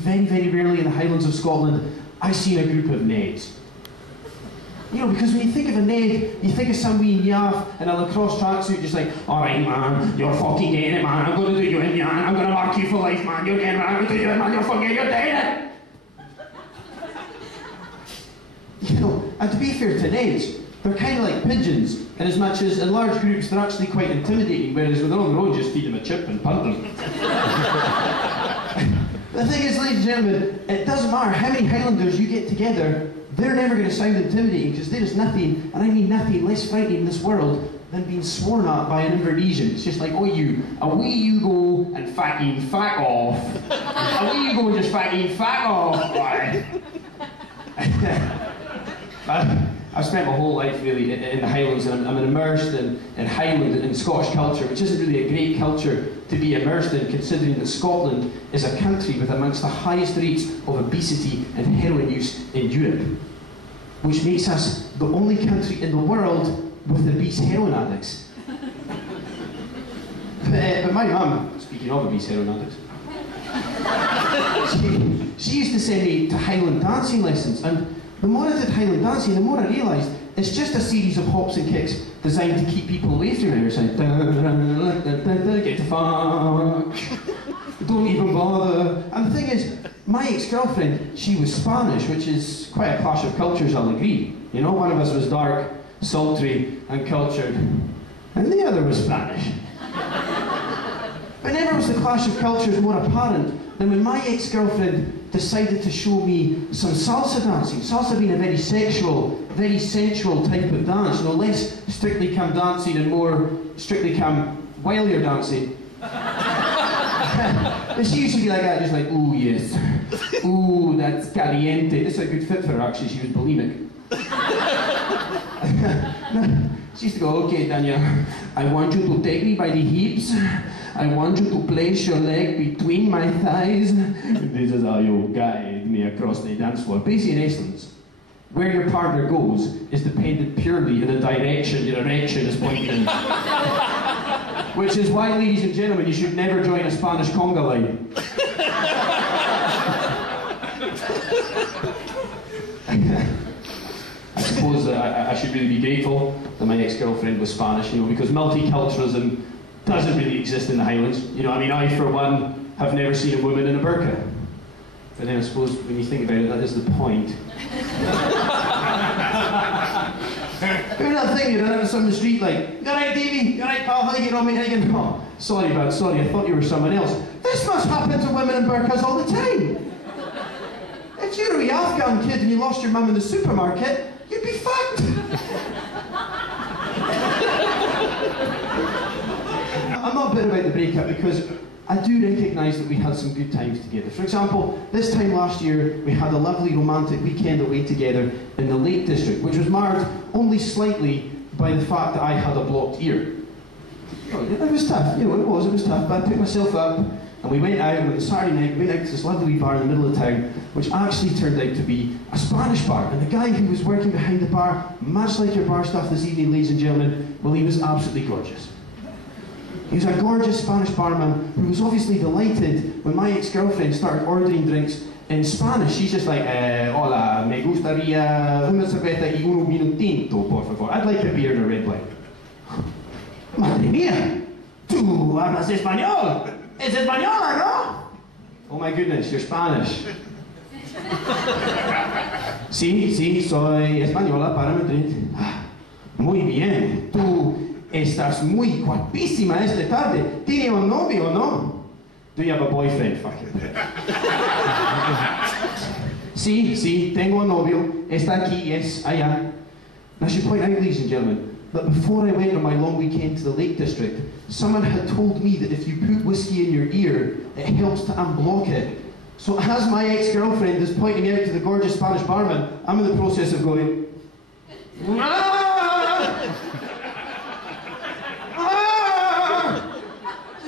very, very rarely in the Highlands of Scotland, I see a group of Neds. You know, because when you think of a Ned, you think of some wee nyaff in a lacrosse tracksuit, just like, alright man, you're fucking getting it man, I'm going to do you in, man, I'm going to mark you for life man, you're getting it, I'm going to do you in, man, you're getting it. You know, and to be fair to Neds, they're kind of like pigeons, in as much as in large groups they're actually quite intimidating, whereas when they're on their own, just feed them a chip and punt them. The thing is, ladies and gentlemen, it doesn't matter how many Highlanders you get together, they're never going to sound intimidating, because there is nothing, and I mean nothing, less frightening in this world than being sworn at by an Invernessian. It's just like, oh you, away you go and fucking fuck off. Away you go and just fucking fuck off. I've spent my whole life really in the Highlands, and I'm immersed in Highland and Scottish culture, which isn't really a great culture to be immersed in, considering that Scotland is a country with amongst the highest rates of obesity and heroin use in Europe, which makes us the only country in the world with obese heroin addicts. But my mum, speaking of obese heroin addicts, she used to send me to Highland dancing lessons, and the more I did Highland dancing, the more I realised it's just a series of hops and kicks designed to keep people away from it. It's like, get to fuck, don't even bother. And the thing is, my ex-girlfriend, she was Spanish, which is quite a clash of cultures, I'll agree. You know, one of us was dark, sultry, and cultured, and the other was Spanish. But never was the clash of cultures more apparent than when my ex-girlfriend decided to show me some salsa dancing. Salsa being a very sexual, very sensual type of dance, you know, less strictly come dancing and more strictly come while you're dancing. But she used to be like that, just like, ooh yes, ooh that's caliente. This is a good fit for her actually, she was bulimic. She used to go, okay Daniel, I want you to take me by the hips, I want you to place your leg between my thighs. This is how you guide me across the dance floor. Basically, in essence, where your partner goes is dependent purely in the direction your erection is pointing in. Which is why, ladies and gentlemen, you should never join a Spanish conga line. I suppose I should really be grateful that my ex-girlfriend was Spanish, you know, because multiculturalism doesn't really exist in the Highlands. You know, I mean, I, for one, have never seen a woman in a burqa. But then I suppose, when you think about it, that is the point. Remember that thing, you know, on the street, like, you alright, Davey? You alright, pal? How you get on, mate? How you getting on? Oh, sorry, bud, sorry, I thought you were someone else. This must happen to women in burqas all the time. If you were a wee Afghan kid and you lost your mum in the supermarket, you'd be fucked. I'm not bitter about the breakup because I do recognise that we had some good times together. For example, this time last year we had a lovely romantic weekend away together in the Lake District, which was marred only slightly by the fact that I had a blocked ear. It was tough, you know, it was tough, but I picked myself up and we went out on the Saturday night, we went out to this lovely bar in the middle of town, which actually turned out to be a Spanish bar. And the guy who was working behind the bar, much like your bar staff this evening, ladies and gentlemen, well, he was absolutely gorgeous. He was a gorgeous Spanish barman who was obviously delighted when my ex-girlfriend started ordering drinks in Spanish. She's just like, hola, me gustaría una cerveza y un vino tinto, por favor. I'd like a beer and a red wine. Madre mía, tú hablas español. Es española, ¿no? Oh my goodness, you're Spanish. Sí, soy española para Madrid. Muy bien, tú estás muy guapísima esta tarde. ¿Tiene un novio, no? Do you have a boyfriend? Fucking. Sí, tengo un novio. Está aquí, yes, allá. Now, I should point out, ladies and gentlemen, that before I went on my long weekend to the Lake District, someone had told me that if you put whiskey in your ear, it helps to unblock it. So as my ex-girlfriend is pointing me out to the gorgeous Spanish barman, I'm in the process of going, Like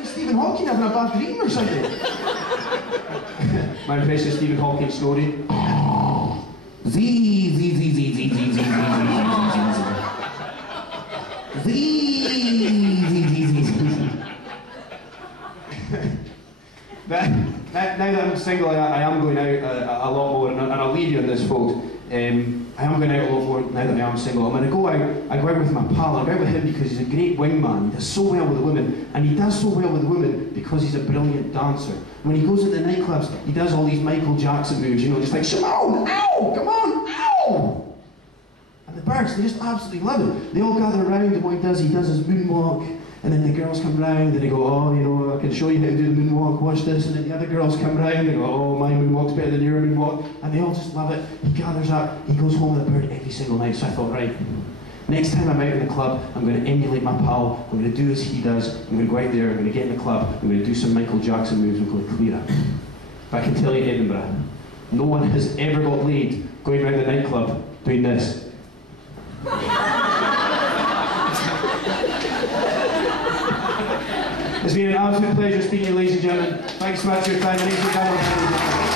Stephen Hawking having a bad dream or something. My impression of Stephen Hawking's story. now that I'm single, I am going out a lot more, and I'll leave you on this, folks. I am going out a lot more now that I am single. I'm going to go out, I go out with my pal, I go out with him because he's a great wingman, he does so well with the women, and he does so well with the women because he's a brilliant dancer. When he goes into nightclubs, he does all these Michael Jackson moves, you know, just like, Simone, ow, come on, ow! And the birds, they just absolutely love it. They all gather around, and what he does his moonwalk, and then the girls come round and they go, oh, you know, I can show you how to do the moonwalk, watch this. And then the other girls come round and they go, oh, my moonwalk's better than your moonwalk. And they all just love it. He gathers up, he goes home with a bird every single night. So I thought, right, next time I'm out in the club, I'm going to emulate my pal, I'm going to do as he does, I'm going to go out there, I'm going to get in the club, I'm going to do some Michael Jackson moves, I'm going to clear it. If I can tell you, Edinburgh, no one has ever got laid going around the nightclub doing this. It's been an absolute pleasure speaking to you, ladies and gentlemen. Thanks so much for your time, ladies and gentlemen.